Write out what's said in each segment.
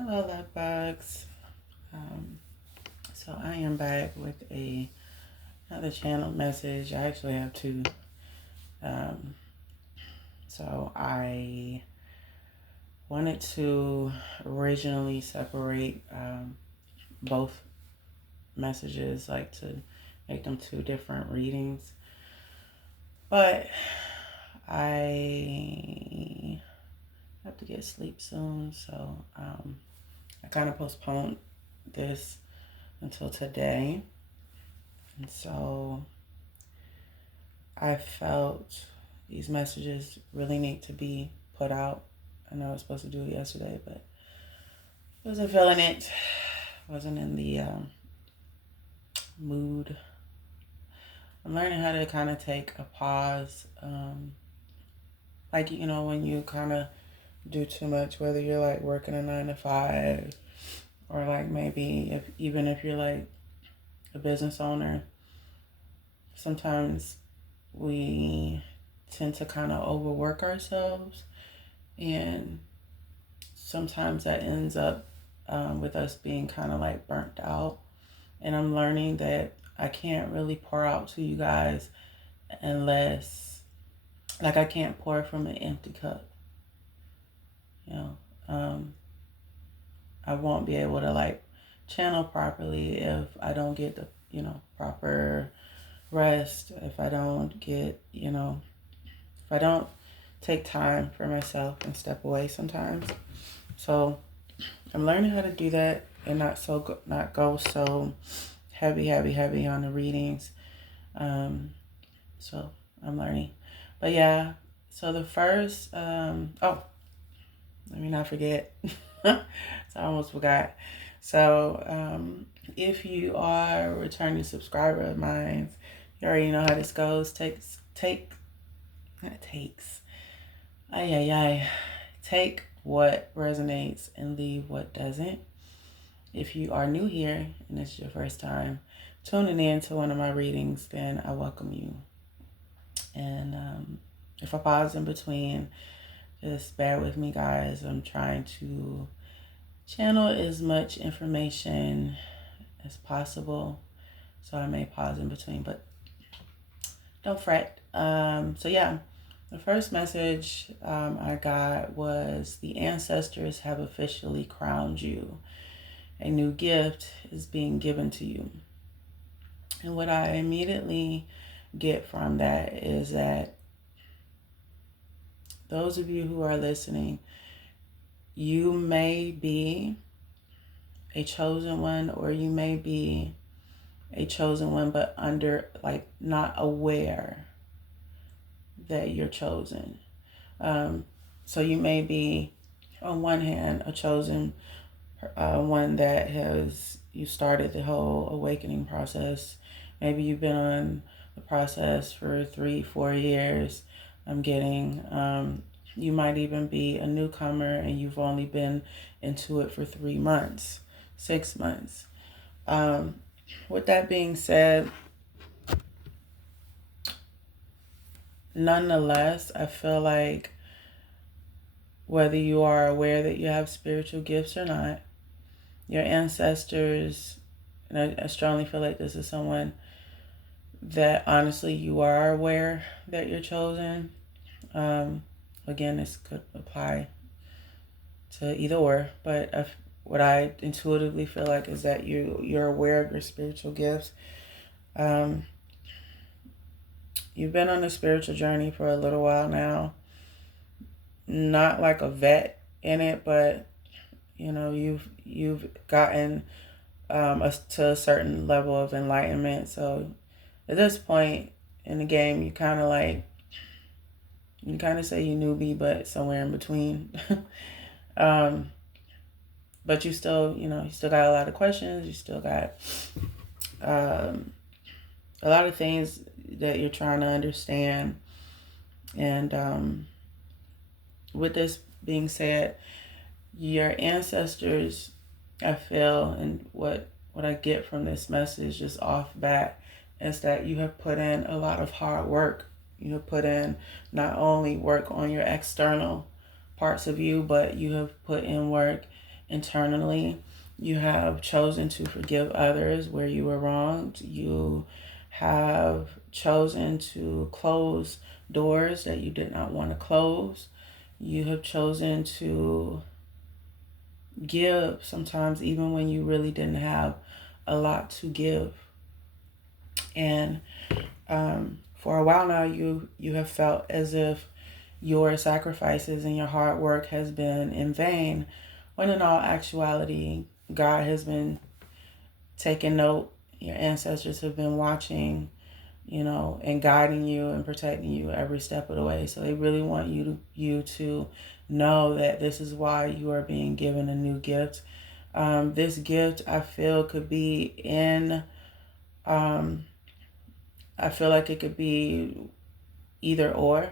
Hello, love bugs. Um, so I am back with another channel message. I actually have two. Um, so I wanted to originally separate both messages, like to make them two different readings, but I have to get sleep soon, so I kind of postponed this until today. And so I felt these messages really need to be put out. I know I was supposed to do it yesterday, but wasn't feeling it. Wasn't in the mood. I'm learning how to kind of take a pause. Like, when you kind of do too much, whether you're like working a 9 to 5 or like maybe even if you're like a business owner, sometimes we tend to kind of overwork ourselves, and sometimes that ends up with us being kind of like burnt out. And I'm learning that I can't really pour out to you guys unless, like, I can't pour from an empty cup. I won't be able to like channel properly if I don't get the proper rest, if I don't get if I don't take time for myself and step away sometimes. So I'm learning how to do that and not go so heavy on the readings. So I'm learning. But yeah, so the first let me not forget. So I almost forgot. So if you are a returning subscriber of mine, you already know how this goes. Take what resonates and leave what doesn't. If you are new here and it's your first time tuning in to one of my readings, then I welcome you. And if I pause in between, just bear with me, guys. I'm trying to channel as much information as possible, so I may pause in between, but don't fret. So yeah, the first message I got was: the ancestors have officially crowned you. A new gift is being given to you. And what I immediately get from that is that those of you who are listening, you may be a chosen one, or you may be a chosen one but not aware that you're chosen. So you may be, on one hand, a chosen one that you started the whole awakening process. Maybe you've been on the process for 3-4 years. You might even be a newcomer and you've only been into it for 3 months, 6 months. With that being said, nonetheless, I feel like whether you are aware that you have spiritual gifts or not, your ancestors, and I strongly feel like this is someone that honestly you are aware that you're chosen. Again, this could apply to either or, but what I intuitively feel like is that you're aware of your spiritual gifts. You've been on a spiritual journey for a little while now. Not like a vet in it, but you've gotten to a certain level of enlightenment. So at this point in the game, you kind of say you newbie, but somewhere in between. But you still got a lot of questions. You still got a lot of things that you're trying to understand. And with this being said, your ancestors, I feel, and what I get from this message just off bat is that you have put in a lot of hard work. You have put in not only work on your external parts of you, but you have put in work internally. You have chosen to forgive others where you were wronged. You have chosen to close doors that you did not want to close. You have chosen to give sometimes even when you really didn't have a lot to give. And for a while now, you have felt as if your sacrifices and your hard work has been in vain, when in all actuality, God has been taking note. Your ancestors have been watching, and guiding you and protecting you every step of the way. So they really want you to know that this is why you are being given a new gift. This gift, I feel, could be in, I feel like it could be either or.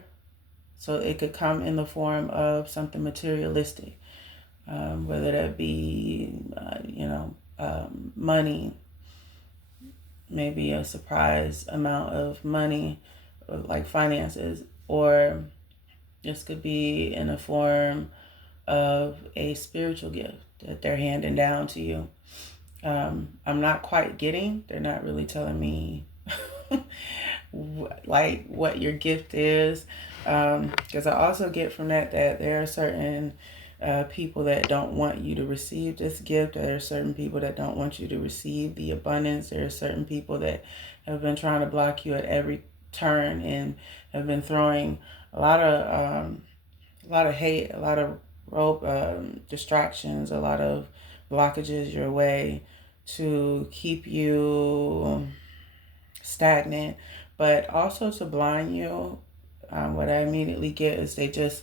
So it could come in the form of something materialistic, whether that be, money, maybe a surprise amount of money, like finances, or this could be in the form of a spiritual gift that they're handing down to you. I'm not quite getting, they're not really telling me like what your gift is, because I also get from that there are certain people that don't want you to receive this gift. There are certain people that don't want you to receive the abundance. There are certain people that have been trying to block you at every turn and have been throwing a lot of hate, a lot of distractions, a lot of blockages your way to keep you stagnant, but also to blind you. What I immediately get is they just,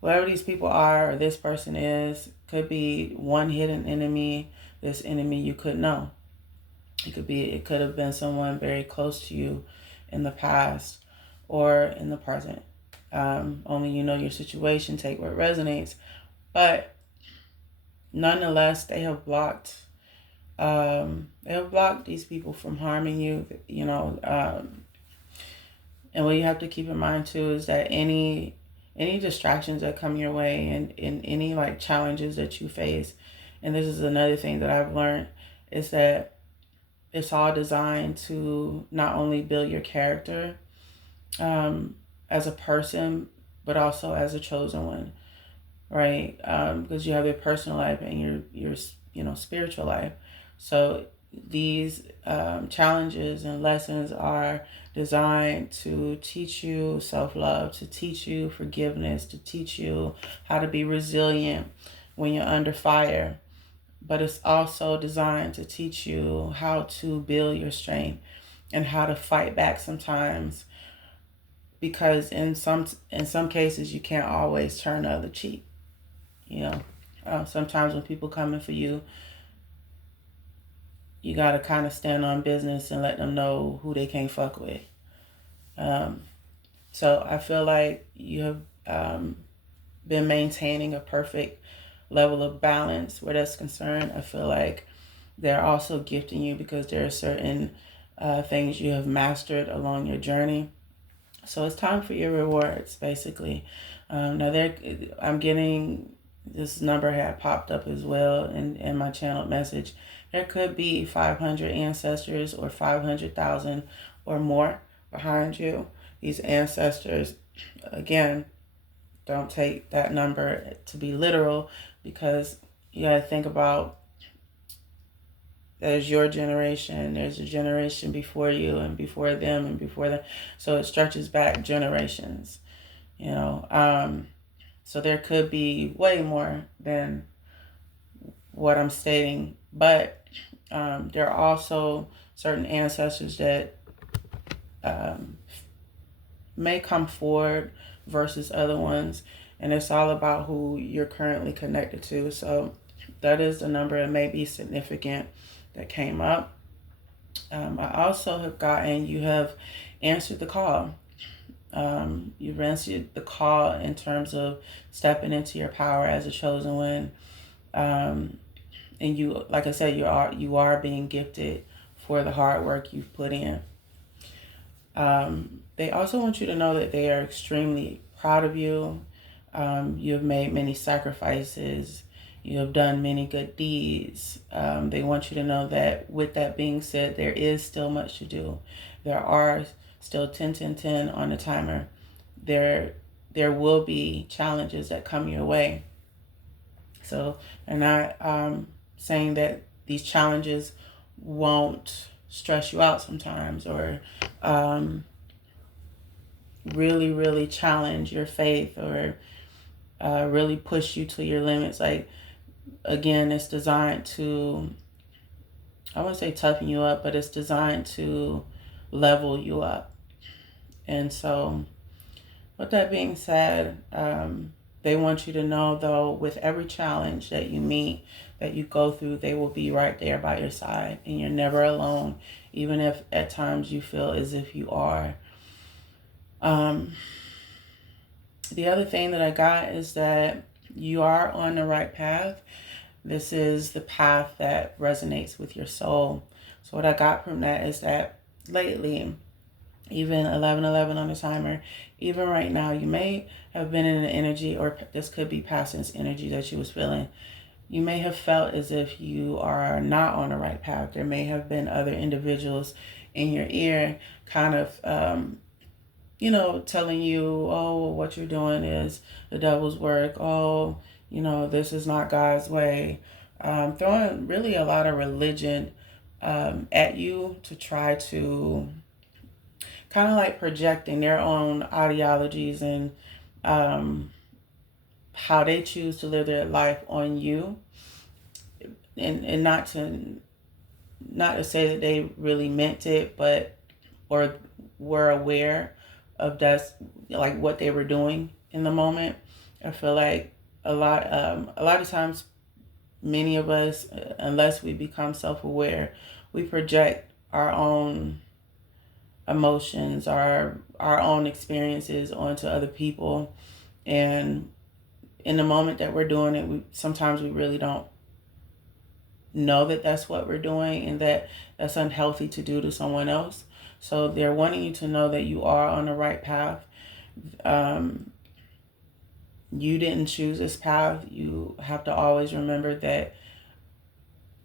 whoever these people are or this person is, could be one hidden enemy, this enemy you could know. It could have been someone very close to you in the past or in the present. Only you know your situation, take what resonates. But nonetheless, they have blocked these people from harming you, and what you have to keep in mind too is that any distractions that come your way and any like challenges that you face, and this is another thing that I've learned, is that it's all designed to not only build your character as a person, but also as a chosen one, right? Because you have your personal life and your spiritual life. So these challenges and lessons are designed to teach you self-love, to teach you forgiveness, to teach you how to be resilient when you're under fire. But it's also designed to teach you how to build your strength and how to fight back sometimes, because in some cases you can't always turn the other cheek. Sometimes when people coming for you, you got to kind of stand on business and let them know who they can't fuck with. So I feel like you have been maintaining a perfect level of balance where that's concerned. I feel like they're also gifting you because there are certain things you have mastered along your journey. So it's time for your rewards, basically. I'm getting this number had popped up as well in my channel message. There could be 500 ancestors or 500,000 or more behind you. These ancestors, again, don't take that number to be literal, because you got to think about there's your generation, there's a generation before you and before them and before them. So it stretches back generations, so there could be way more than what I'm stating, but there are also certain ancestors that may come forward versus other ones, and it's all about who you're currently connected to. So that is the number that may be significant that came up. I also have gotten, you have answered the call. You've answered the call in terms of stepping into your power as a chosen one. And you, like I said, you are being gifted for the hard work you've put in. They also want you to know that they are extremely proud of you. You have made many sacrifices You have done many good deeds. They want you to know that with that being said, there is still much to do. There are still 10, 10, 10 on the timer. There will be challenges that come your way. So they're not saying that these challenges won't stress you out sometimes, or really, really challenge your faith, or really push you to your limits. Like, again, it's designed to, I wouldn't say toughen you up, but it's designed to level you up. And so with that being said, they want you to know, though, with every challenge that you meet, that you go through, they will be right there by your side, and you're never alone, even if at times you feel as if you are. The other thing that I got is that you are on the right path. This is the path that resonates with your soul. So what I got from that is that lately, even 11:11 on the timer, even right now, you may have been in an energy, or this could be past tense energy that you was feeling. You may have felt as if you are not on the right path. There may have been other individuals in your ear kind of, telling you, oh, what you're doing is the devil's work. Oh, this is not God's way. Throwing really a lot of religion at you to try to kind of like projecting their own ideologies and how they choose to live their life on you, and not to say that they really meant it, but or were aware of that's like what they were doing in the moment. I feel like a lot of times, many of us, unless we become self-aware, we project our own emotions, our own experiences onto other people. And in the moment that we're doing it, sometimes we really don't know that that's what we're doing, and that that's unhealthy to do to someone else. So they're wanting you to know that you are on the right path. You didn't choose this path. You have to always remember that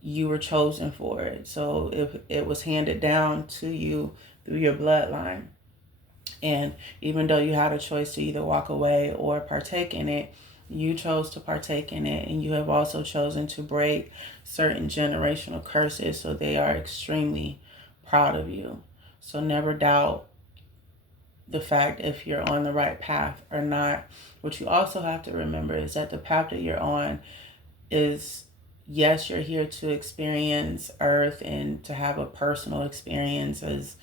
you were chosen for it. So if it was handed down to you through your bloodline, and even though you had a choice to either walk away or partake in it, you chose to partake in it, and you have also chosen to break certain generational curses. So they are extremely proud of you. So never doubt the fact if you're on the right path or not. What you also have to remember is that the path that you're on is, yes, you're here to experience Earth and to have a personal experience as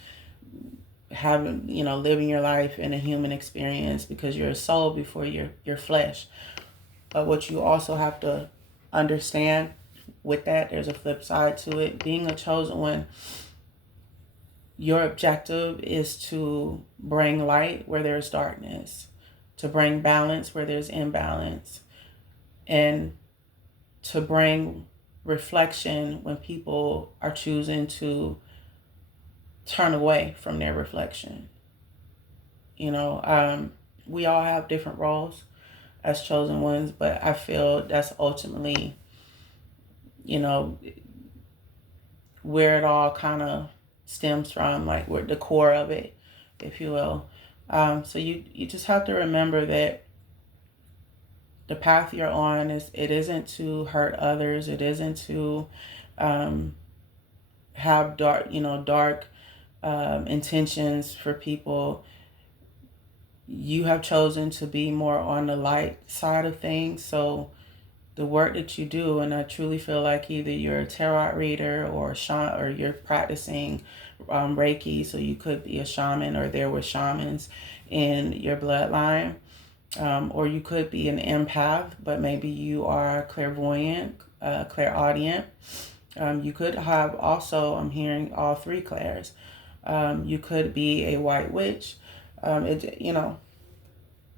having, living your life in a human experience, because you're a soul before your flesh. But what you also have to understand with that, there's a flip side to it. Being a chosen one, your objective is to bring light where there's darkness, to bring balance where there's imbalance, and to bring reflection when people are choosing to turn away from their reflection. We all have different roles as chosen ones, but I feel that's ultimately, where it all kind of stems from, like where the core of it, if you will. So you just have to remember that the path you're on it isn't to hurt others. It isn't to have dark intentions for people. You have chosen to be more on the light side of things. So the work that you do, and I truly feel like either you're a tarot reader or or you're practicing Reiki, so you could be a shaman, or there were shamans in your bloodline, or you could be an empath, but maybe you are clairvoyant, clairaudient. You could have also, I'm hearing all three clairs. You could be a white witch.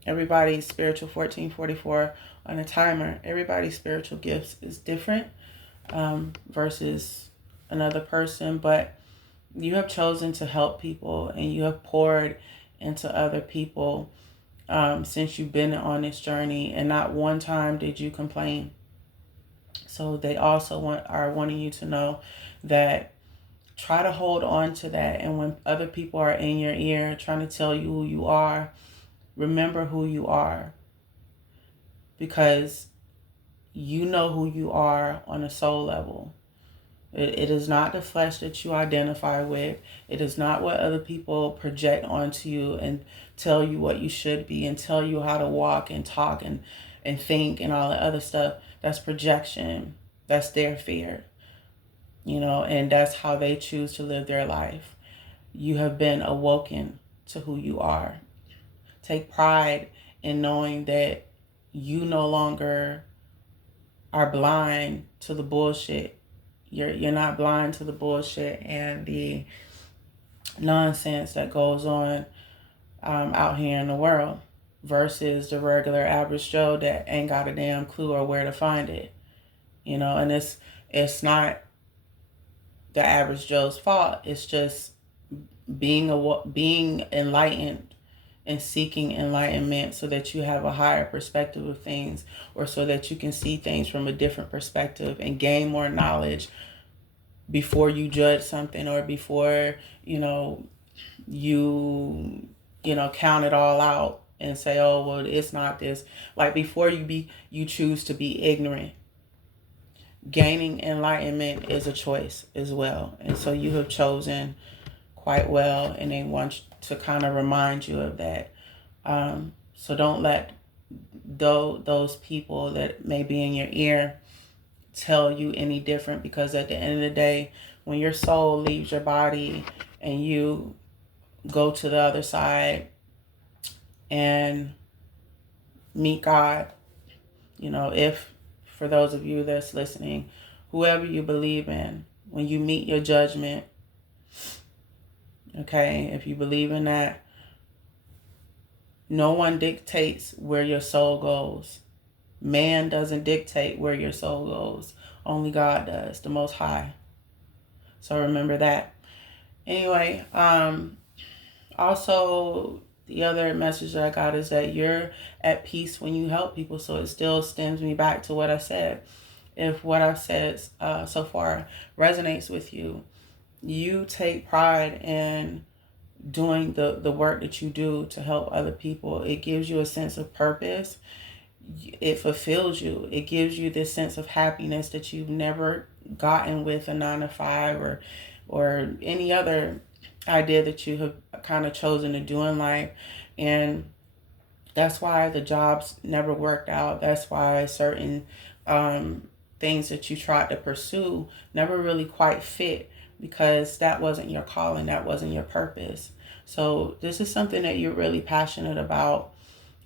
Everybody's spiritual 1444 on a timer. Everybody's spiritual gifts is different versus another person, but you have chosen to help people, and you have poured into other people since you've been on this journey, and not one time did you complain. So they also are wanting you to know that try to hold on to that. And when other people are in your ear trying to tell you who you are, remember who you are, because you know who you are on a soul level. It is not the flesh that you identify with. It is not what other people project onto you and tell you what you should be and tell you how to walk and talk and think and all that other stuff. That's projection. That's their fear. And that's how they choose to live their life. You have been awoken to who you are. Take pride in knowing that you no longer are blind to the bullshit. You're not blind to the bullshit and the nonsense that goes on out here in the world versus the regular average Joe that ain't got a damn clue or where to find it. And it's not the average Joe's fault. It's just being enlightened and seeking enlightenment so that you have a higher perspective of things, or so that you can see things from a different perspective and gain more knowledge before you judge something, or before you count it all out and say, oh well, it's not this. Like, before you choose to be ignorant. Gaining enlightenment is a choice as well, and so you have chosen quite well, and they want to kind of remind you of that. So don't let those people that may be in your ear tell you any different, because at the end of the day, when your soul leaves your body and you go to the other side and meet God, if, for those of you that's listening, whoever you believe in, when you meet your judgment, okay, if you believe in that, no one dictates where your soul goes. Man doesn't dictate where your soul goes. Only God does, the Most High. So remember that. Anyway, also, the other message that I got is that you're at peace when you help people. So it still stems me back to what I said. If what I've said so far resonates with you, you take pride in doing the work that you do to help other people. It gives you a sense of purpose. It fulfills you. It gives you this sense of happiness that you've never gotten with a 9-to-5 or any other idea that you have kind of chosen to do in life. And that's why the jobs never worked out. That's why certain things that you tried to pursue never really quite fit, because that wasn't your calling, that wasn't your purpose. So this is something that you're really passionate about.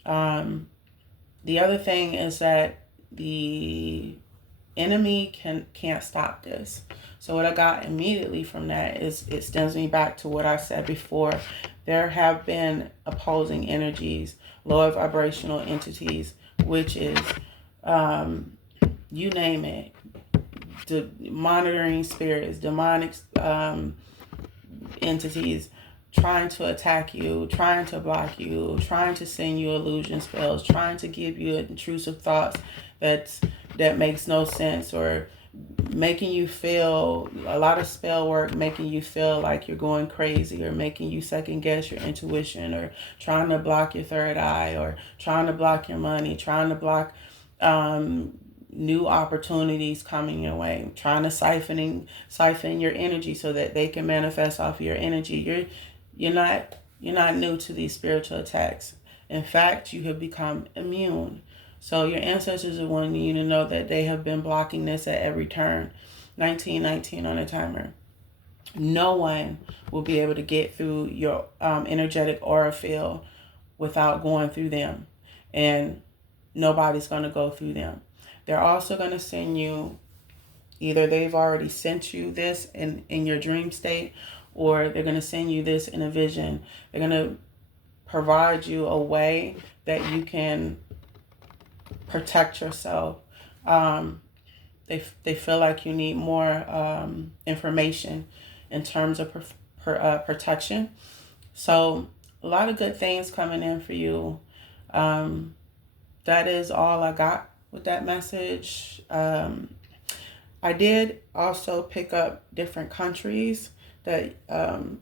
The other thing is that the enemy can't stop this. So what I got immediately from that is it stems me back to what I said before. There have been opposing energies, lower vibrational entities, witches, you name it, the monitoring spirits, demonic entities, trying to attack you, trying to block you, trying to send you illusion spells, trying to give you intrusive thoughts that makes no sense, or making you feel a lot of spell work, making you feel like you're going crazy, or making you second guess your intuition, or trying to block your third eye, or trying to block your money, trying to block new opportunities coming your way, trying to siphon your energy so that they can manifest off your energy. You're not new to these spiritual attacks. In fact, you have become immune. So your ancestors are wanting you to know that they have been blocking this at every turn. 1919 on the timer. No one will be able to get through your energetic aura field without going through them. And nobody's going to go through them. They're also going to send you, either they've already sent you this in your dream state, or they're going to send you this in a vision. They're going to provide you a way that you can protect yourself. They feel like you need more information in terms of protection. So a lot of good things coming in for you. That is all I got with that message. I did also pick up different countries that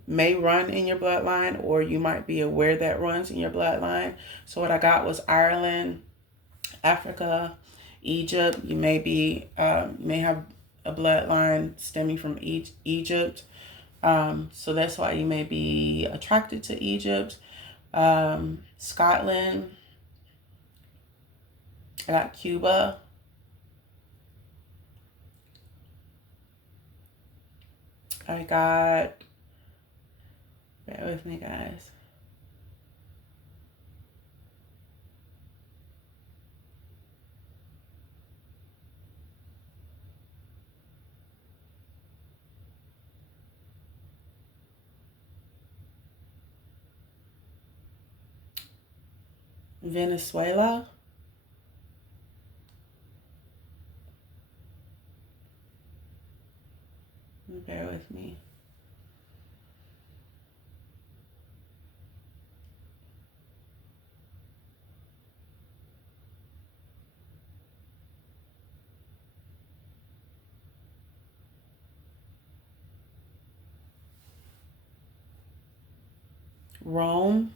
may run in your bloodline, or you might be aware that runs in your bloodline. So what I got was Ireland, Africa, Egypt. You may have a bloodline stemming from Egypt. So that's why you may be attracted to Egypt. Scotland. I got Cuba. I got, bear with me guys. Venezuela. Bear with me. Rome.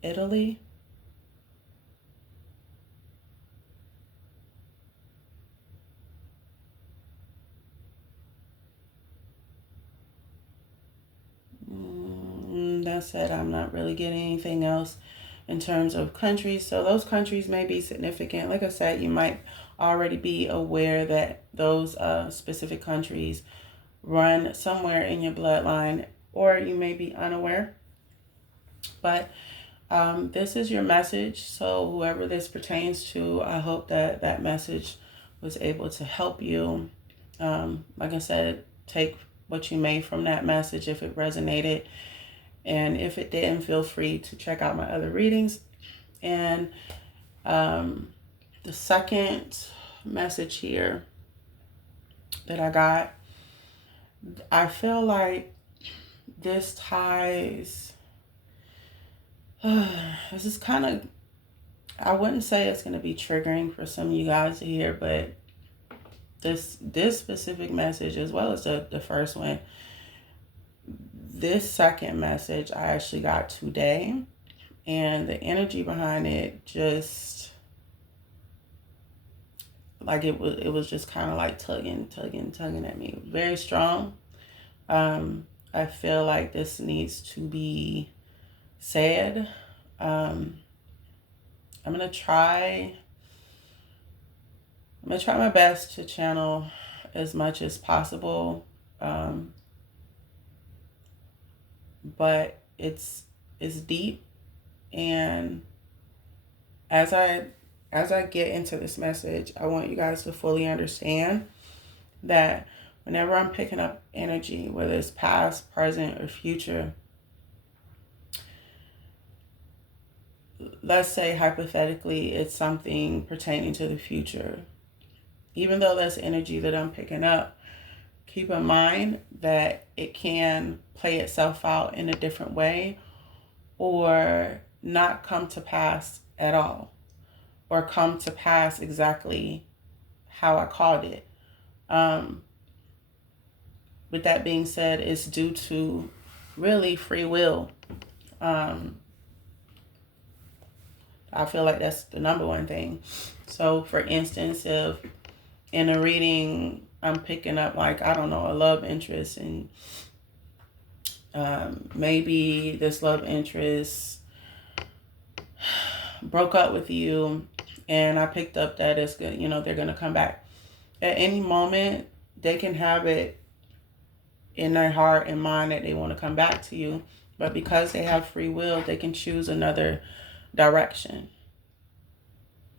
Italy. That's it. I'm not really getting anything else in terms of countries. So those countries may be significant. Like I said, you might already be aware that those specific countries run somewhere in your bloodline, or you may be unaware. But this is your message. So whoever this pertains to, I hope that that message was able to help you. Like I said, take what you may from that message if it resonated. And if it didn't, feel free to check out my other readings. And the second message here that I got, I feel like this ties, this is kind of, I wouldn't say it's going to be triggering for some of you guys to hear, but this specific message, as well as the first one, this second message I actually got today, and the energy behind it just like it was just kind of like tugging at me. Very strong. I feel like this needs to be said. I'm gonna try my best to channel as much as possible. But it's deep, and as I get into this message, I want you guys to fully understand that whenever I'm picking up energy, whether it's past, present, or future, let's say hypothetically it's something pertaining to the future. Even though that's energy that I'm picking up, keep in mind that it can play itself out in a different way, or not come to pass at all, or come to pass exactly how I called it. With that being said, it's due to really free will. I feel like that's the number one thing. So for instance, if in a reading I'm picking up, like, I don't know, a love interest, and maybe this love interest broke up with you, and I picked up that it's good, they're going to come back. At any moment, they can have it in their heart and mind that they want to come back to you. But because they have free will, they can choose another direction.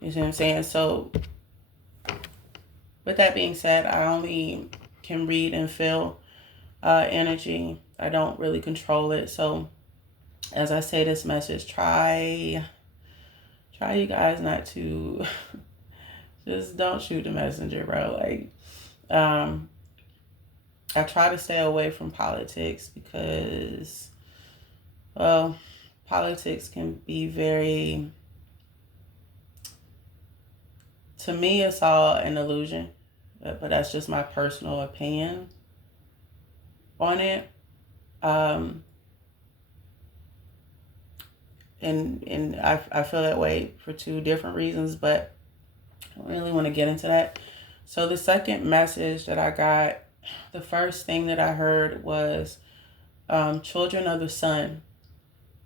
You see what I'm saying? So with that being said, I only can read and feel energy. I don't really control it. So as I say this message, try you guys not to just don't shoot the messenger, bro. Like, I try to stay away from politics because, well, politics can be very, to me, it's all an illusion. But that's just my personal opinion on it. Um, and I feel that way for two different reasons, but I don't really want to get into that. So the second message that I got, the first thing that I heard was children of the sun.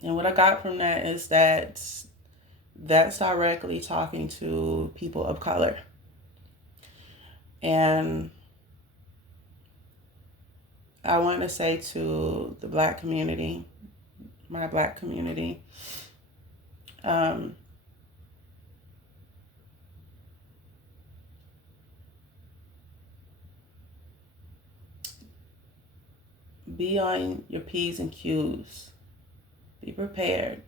And what I got from that is that that's directly talking to people of color. And I want to say to the Black community, my Black community, be on your P's and Q's. Be prepared.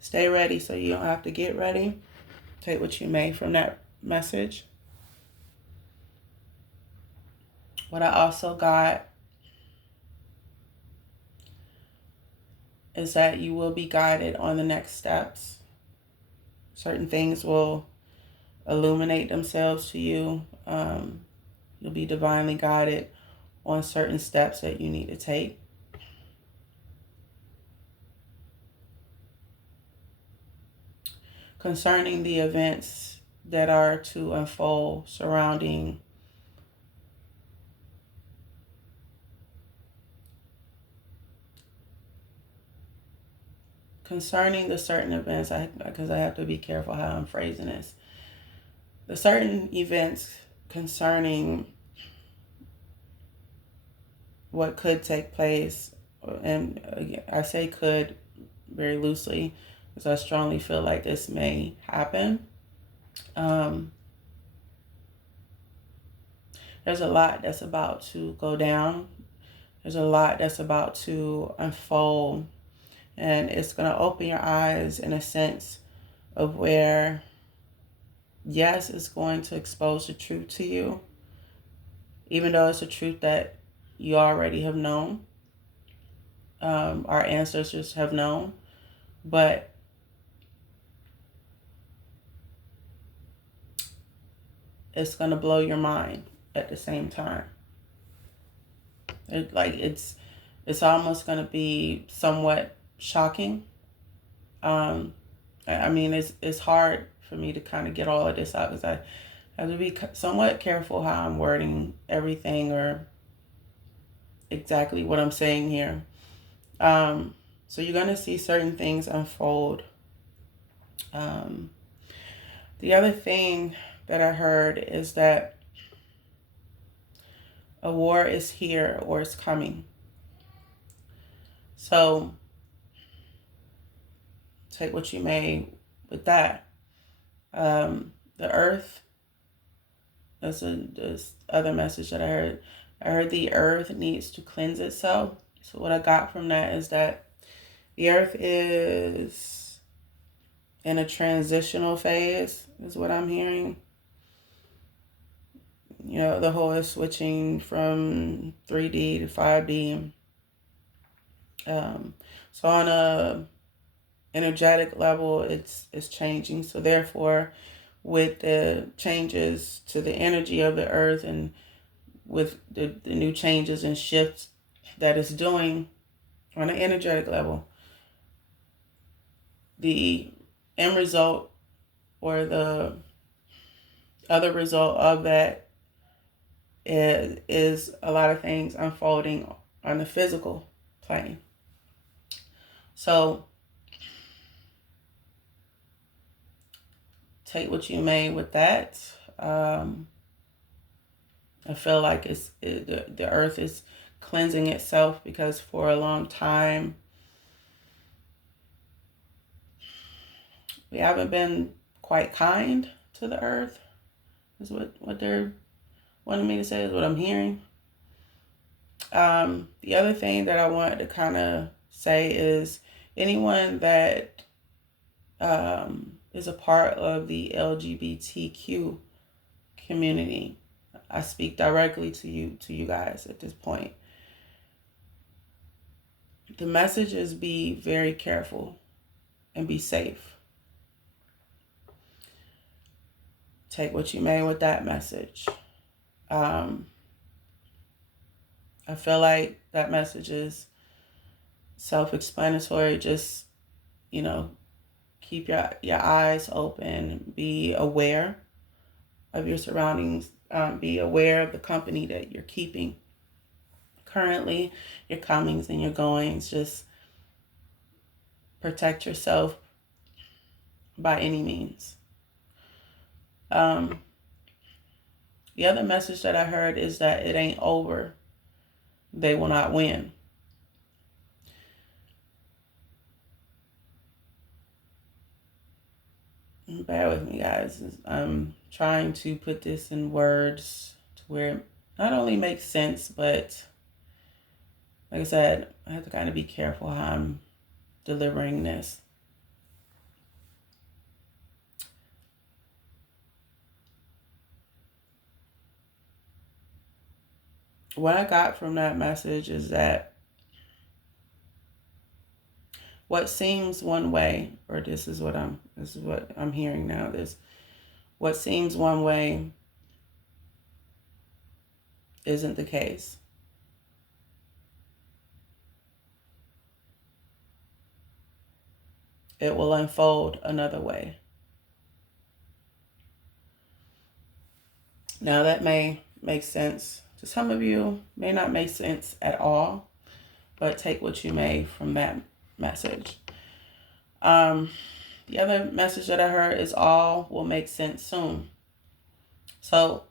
Stay ready so you don't have to get ready. Take what you may from that message. What I also got is that you will be guided on the next steps. Certain things will illuminate themselves to you. You'll be divinely guided on certain steps that you need to take. Concerning the events that are to unfold surrounding concerning the certain events, because I have to be careful how I'm phrasing this. The certain events concerning what could take place, and again, I say could very loosely, because I strongly feel like this may happen. There's a lot that's about to go down. There's a lot that's about to unfold. And it's going to open your eyes in a sense of where, yes, it's going to expose the truth to you, even though it's a truth that you already have known, our ancestors have known, but it's going to blow your mind at the same time. It's almost going to be somewhat shocking. I mean, it's hard for me to kind of get all of this out because I have to be somewhat careful how I'm wording everything or exactly what I'm saying here. So you're going to see certain things unfold. The other thing that I heard is that a war is here or it's coming. So take what you may with that. The earth, that's other message that I heard. I heard the earth needs to cleanse itself. So what I got from that is that the earth is in a transitional phase, is what I'm hearing. You know, the whole is switching from 3D to 5D. So on a energetic level, it's changing. So therefore, with the changes to the energy of the earth and with the new changes and shifts that it's doing on an energetic level, the end result or the other result of that is a lot of things unfolding on the physical plane. So take what you may with that. I feel like the earth is cleansing itself because for a long time we haven't been quite kind to the earth, is what they're wanting me to say, is what I'm hearing. The other thing that I wanted to kind of say is anyone that is a part of the LGBTQ community, I speak directly to you guys at this point. The message is be very careful and be safe. Take what you may with that message. I feel like that message is self-explanatory. Just, keep your eyes open. Be aware of your surroundings. Be aware of the company that you're keeping currently, your comings and your goings. Just protect yourself by any means. The other message that I heard is that it ain't over. They will not win. Bear with me, guys. I'm trying to put this in words to where it not only makes sense, but like I said, I have to kind of be careful how I'm delivering this. What I got from that message is that what seems one way, or this is what I'm hearing now, what seems one way isn't the case. It will unfold another way. Now that may make sense to some of you, may not make sense at all, but take what you may from that message. The other message that I heard is all will make sense soon. So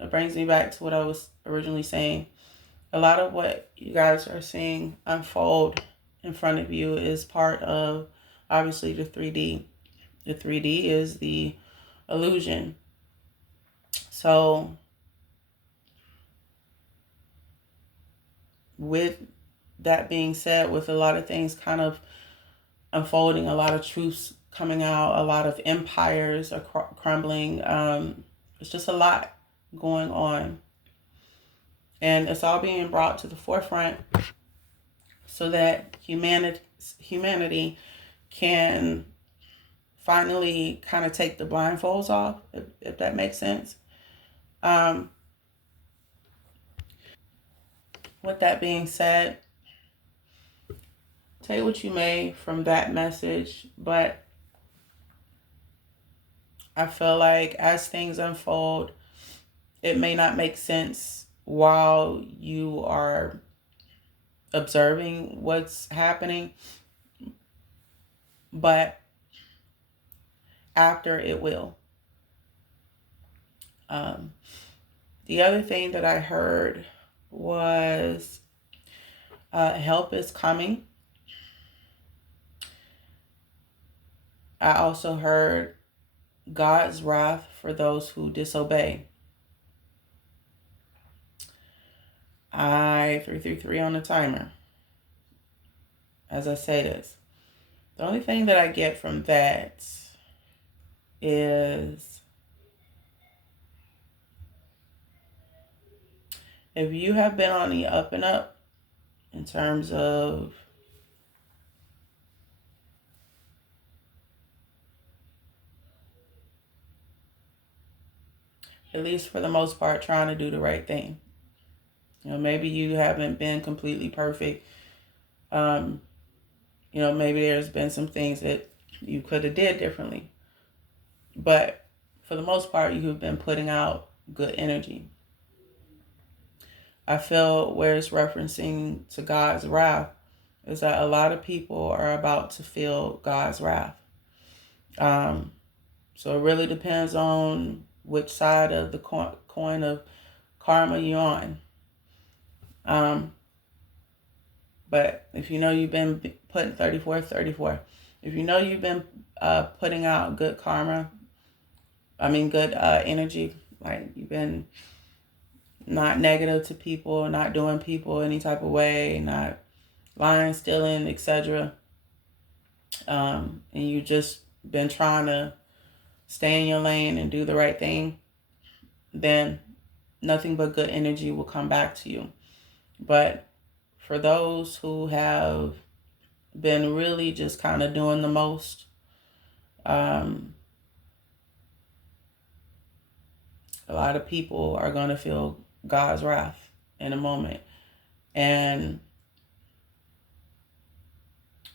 it brings me back to what I was originally saying. A lot of what you guys are seeing unfold in front of you is part of, obviously, the 3D. The 3D is the illusion. So with that being said, with a lot of things kind of unfolding, a lot of truths coming out, a lot of empires are crumbling. It's just a lot going on. And it's all being brought to the forefront so that humanity can finally kind of take the blindfolds off, if that makes sense. With that being said, take what you may from that message, but I feel like as things unfold, it may not make sense while you are observing what's happening, but after it will. The other thing that I heard was help is coming. I also heard God's wrath for those who disobey. I 333 on the timer as I say this. The only thing that I get from that is if you have been on the up and up in terms of at least for the most part trying to do the right thing. Maybe you haven't been completely perfect. Maybe there's been some things that you could have did differently. But for the most part, you have been putting out good energy. I feel where it's referencing to God's wrath is that a lot of people are about to feel God's wrath. So it really depends on which side of the coin of karma you're on. But if you know you've been putting 34, if you know you've been putting out good karma, good energy, like you've been not negative to people, not doing people any type of way, not lying, stealing, etc. And you just been trying to stay in your lane and do the right thing, then nothing but good energy will come back to you. But for those who have been really just kind of doing the most, a lot of people are going to feel God's wrath in a moment. And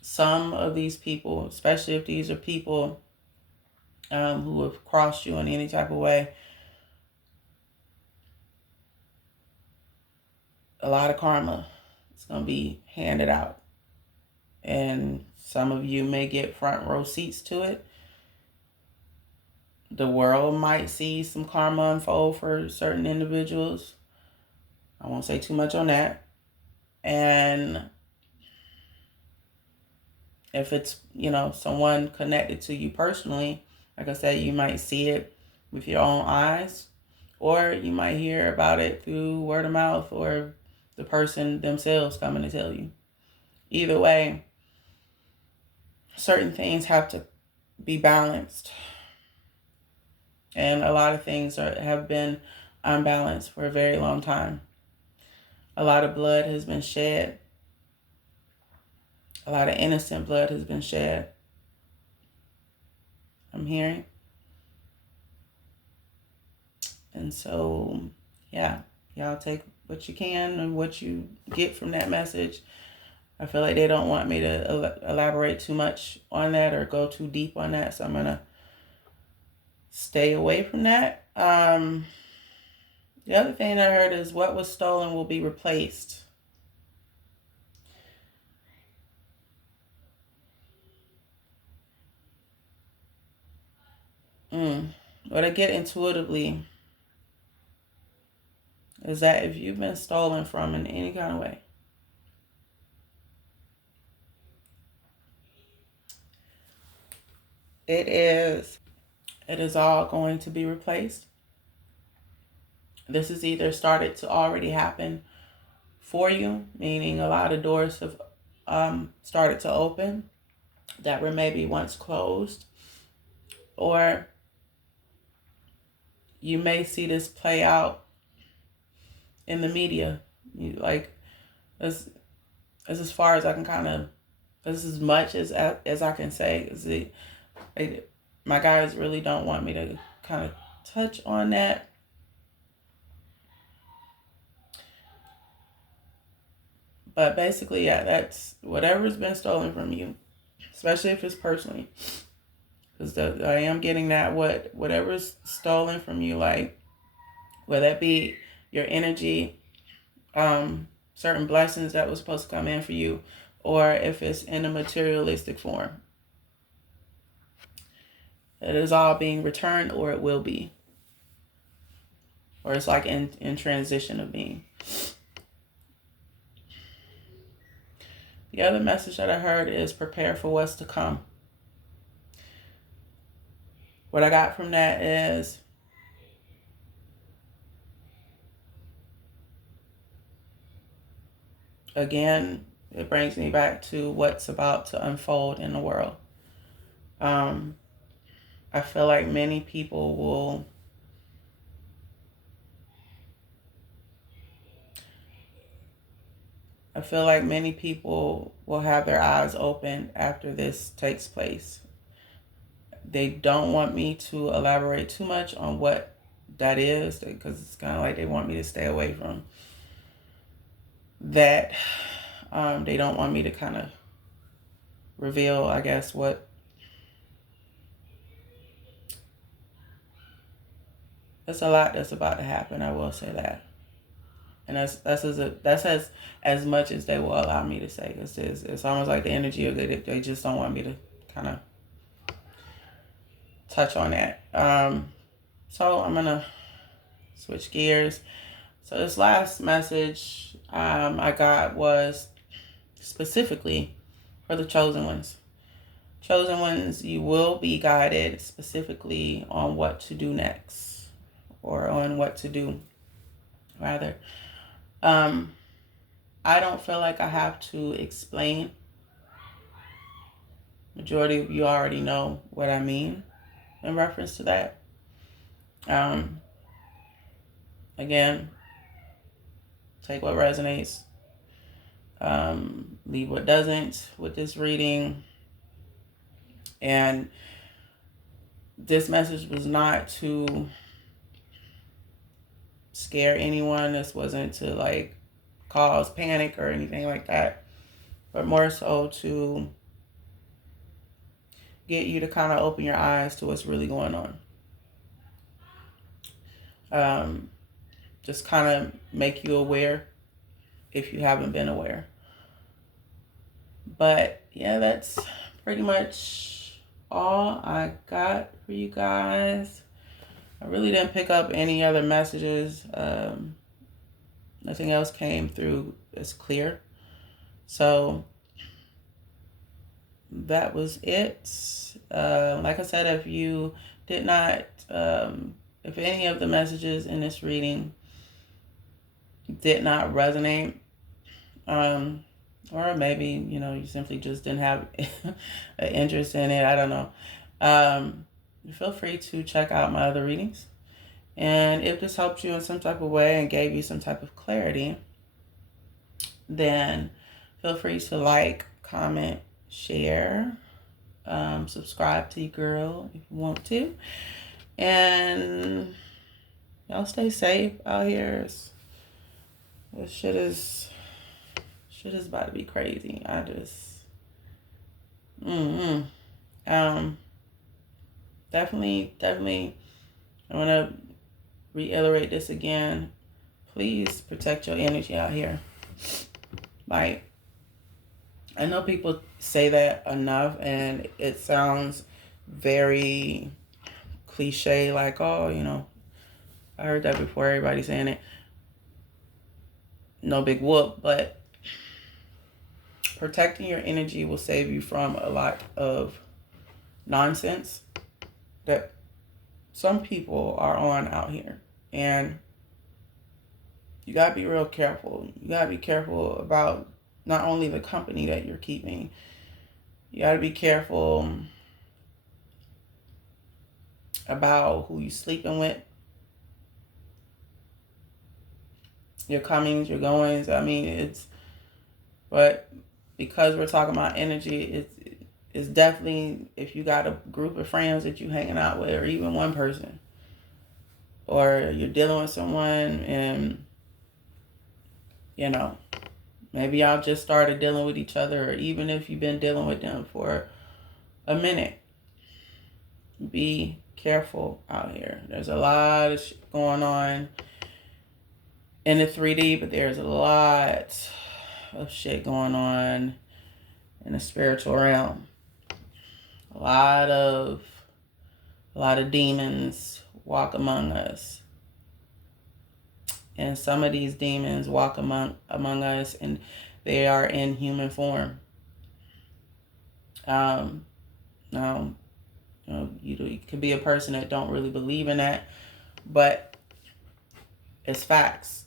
some of these people, especially if these are people who have crossed you in any type of way, a lot of karma is going to be handed out. And some of you may get front row seats to it. The world might see some karma unfold for certain individuals. I won't say too much on that. And if it's, someone connected to you personally, like I said, you might see it with your own eyes, or you might hear about it through word of mouth or the person themselves coming to tell you. Either way, certain things have to be balanced. And a lot of things have been unbalanced for a very long time. A lot of blood has been shed. A lot of innocent blood has been shed. I'm hearing. And so, yeah, y'all take what you can and what you get from that message. I feel like they don't want me to elaborate too much on that or go too deep on that. So I'm going to stay away from that. The other thing I heard is what was stolen will be replaced. What I get intuitively is that if you've been stolen from in any kind of way, it is all going to be replaced. This is either started to already happen for you, meaning a lot of doors have started to open that were maybe once closed, or you may see this play out in the media. As far as I can kind of, this is as much as I can say. My guys really don't want me to kind of touch on that. But basically, yeah, that's whatever's been stolen from you, especially if it's personally. Because I am getting that whatever's stolen from you, like whether that be your energy, certain blessings that was supposed to come in for you, or if it's in a materialistic form. It is all being returned, or it will be. Or it's like in transition of being. The other message that I heard is prepare for what's to come. What I got from that is again, it brings me back to what's about to unfold in the world. I feel like many people will have their eyes open after this takes place. They don't want me to elaborate too much on what that is, because it's kind of like they want me to stay away from that. They don't want me to kind of reveal, I guess, what there's a lot that's about to happen. I will say that. And that's as much as they will allow me to say. It's almost like the energy of it. They just don't want me to kind of touch on that. So I'm gonna switch gears. So this last message I got was specifically for the chosen ones. Chosen ones, you will be guided specifically on what to do next, or on what to do, rather. I don't feel like I have to explain. Majority of you already know what I mean in reference to that. Again, take what resonates, leave what doesn't with this reading. And this message was not to scare anyone. This wasn't to like cause panic or anything like that, but more so to get you to kind of open your eyes to what's really going on. Just kind of make you aware if you haven't been aware. But yeah, that's pretty much all I got for you guys. I really didn't pick up any other messages. Nothing else came through as clear. So that was it. Like I said, if you did not, if any of the messages in this reading did not resonate, or maybe, you simply just didn't have an interest in it, I don't know. Feel free to check out my other readings. And if this helped you in some type of way and gave you some type of clarity, then feel free to like, comment, share, subscribe to your girl if you want to. And y'all stay safe out here. This shit is about to be crazy. Definitely, I want to reiterate this again. Please protect your energy out here. Like, I know people say that enough, and it sounds very cliche, like, oh, I heard that before, everybody saying it. No big whoop, but protecting your energy will save you from a lot of nonsense that some people are on out here. And you got to be real careful. You got to be careful about not only the company that you're keeping. You got to be careful about who you're sleeping with, your comings, your goings. I mean, but because we're talking about energy, it's definitely, if you got a group of friends that you're hanging out with, or even one person, or you're dealing with someone and, maybe y'all just started dealing with each other, or even if you've been dealing with them for a minute, be careful out here. There's a lot of shit going on in the 3D, but there's a lot of shit going on in the spiritual realm. A lot of demons walk among us. And some of these demons walk among us, and they are in human form. Now, you could be a person that don't really believe in that, but it's facts.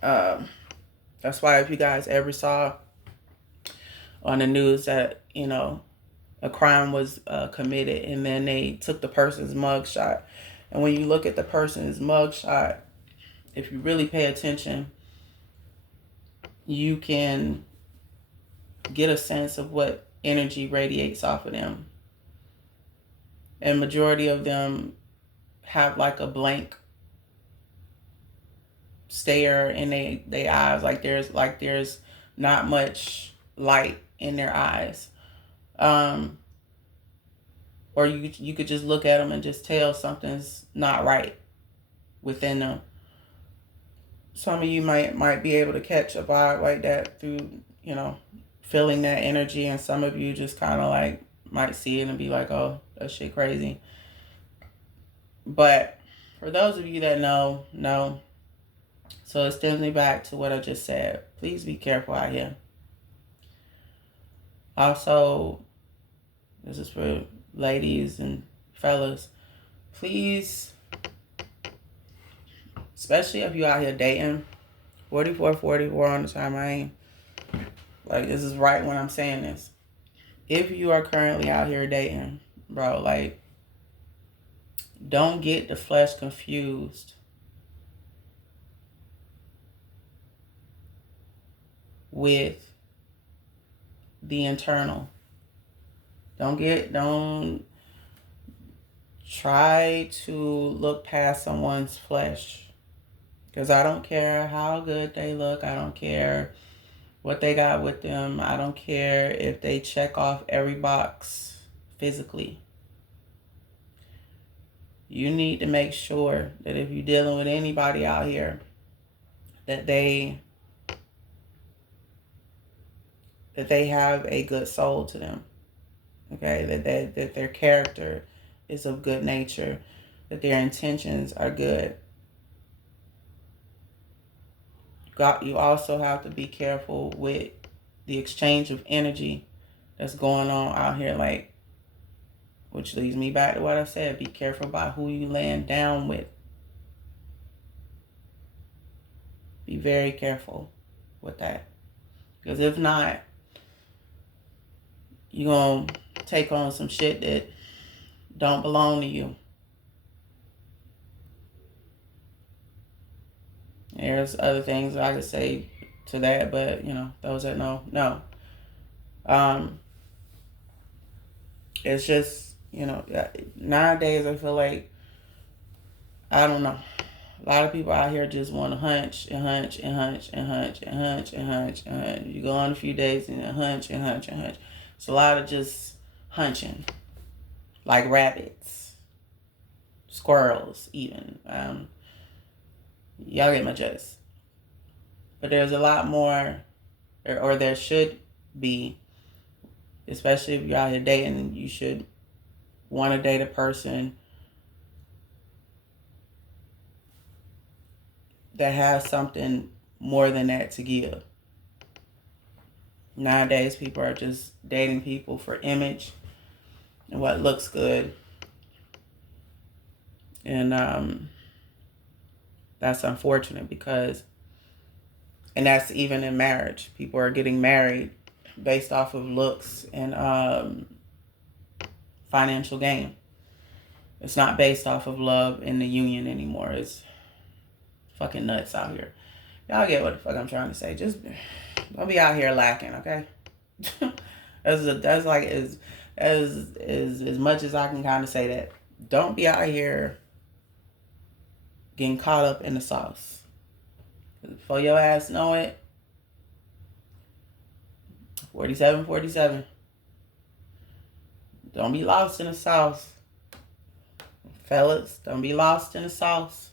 That's why if you guys ever saw on the news that, a crime was committed, and then they took the person's mugshot. And when you look at the person's mugshot, if you really pay attention, you can get a sense of what energy radiates off of them. And majority of them have like a blank stare in they eyes, like there's not much light in their eyes. Or you could just look at them and just tell something's not right within them. Some of you might be able to catch a vibe like that through, feeling that energy, and some of you just kind of like might see it and be like, oh, that shit crazy. But for those of you that know. So it stems me back to what I just said. Please be careful out here. Also, this is for ladies and fellas. Please, especially if you out here dating, 44 on the time I ain't. Like, this is right when I'm saying this. If you are currently out here dating, bro, like, don't get the flesh confused with the internal. Don't try to look past someone's flesh. Because I don't care how good they look. I don't care what they got with them. I don't care if they check off every box physically. You need to make sure that if you're dealing with anybody out here, that they have a good soul to them. Okay, that their character is of good nature, that their intentions are good. You also have to be careful with the exchange of energy that's going on out here, like, which leads me back to what I said. Be careful about who you land down with. Be very careful with that. Because if not, you're going to take on some shit that don't belong to you. There's other things I could say to that, but, those that know, no. It's just, nowadays I feel like, I don't know. A lot of people out here just want to hunch and hunch and hunch and hunch and hunch and hunch and hunch. You go on a few days and hunch and hunch and hunch. It's a lot of just hunching. Like rabbits. Squirrels, even. Y'all get my gist. But there's a lot more, or there should be, especially if you're out here dating, you should want to date a person that has something more than that to give. Nowadays, people are just dating people for image and what looks good. And that's unfortunate because, and that's even in marriage. People are getting married based off of looks and financial gain. It's not based off of love in the union anymore. It's fucking nuts out here. Y'all get what the fuck I'm trying to say. Just don't be out here lacking, okay? that's like as much as I can kind of say that. Don't be out here getting caught up in the sauce. Before your ass know it, 47. Don't be lost in the sauce. Fellas, don't be lost in the sauce.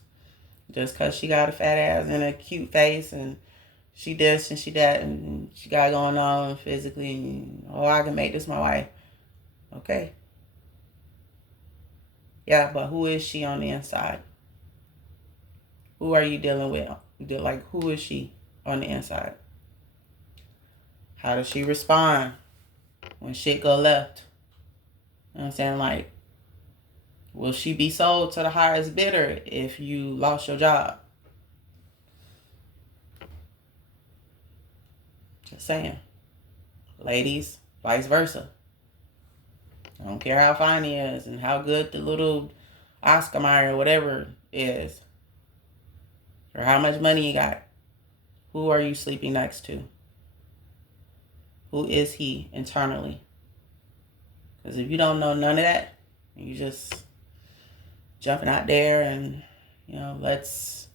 Just because she got a fat ass and a cute face and she this and she that and she got going on physically and, I can make this my wife. Okay. Yeah, but who is she on the inside? Who are you dealing with? Like, who is she on the inside? How does she respond when shit go left? You know what I'm saying? Like, will she be sold to the highest bidder if you lost your job? Just saying. Ladies, vice versa. I don't care how fine he is and how good the little Oscar Mayer or whatever is. Or how much money he got. Who are you sleeping next to? Who is he internally? Because if you don't know none of that, you just jumping out there and, let's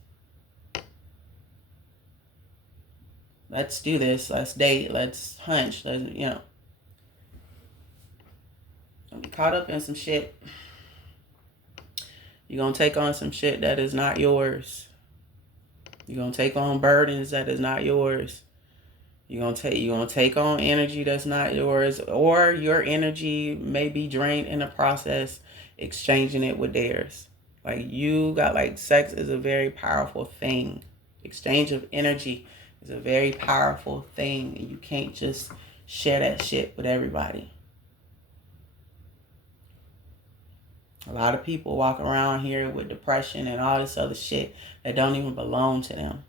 do this. Let's date. Let's hunch. Don't be caught up in some shit. You're going to take on some shit that is not yours. You're going to take on burdens that is not yours. You're going to take on energy that's not yours, or your energy may be drained in the process, exchanging it with theirs. Sex is a very powerful thing. Exchange of energy is a very powerful thing, and you can't just share that shit with everybody. A lot of people walk around here with depression and all this other shit that don't even belong to them.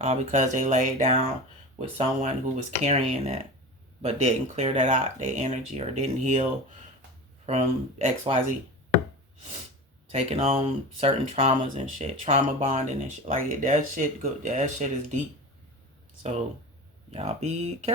All because they laid down with someone who was carrying that, but didn't clear that out, their energy, or didn't heal from XYZ. Taking on certain traumas and shit, trauma bonding and shit. Like, that shit is deep. So y'all be careful.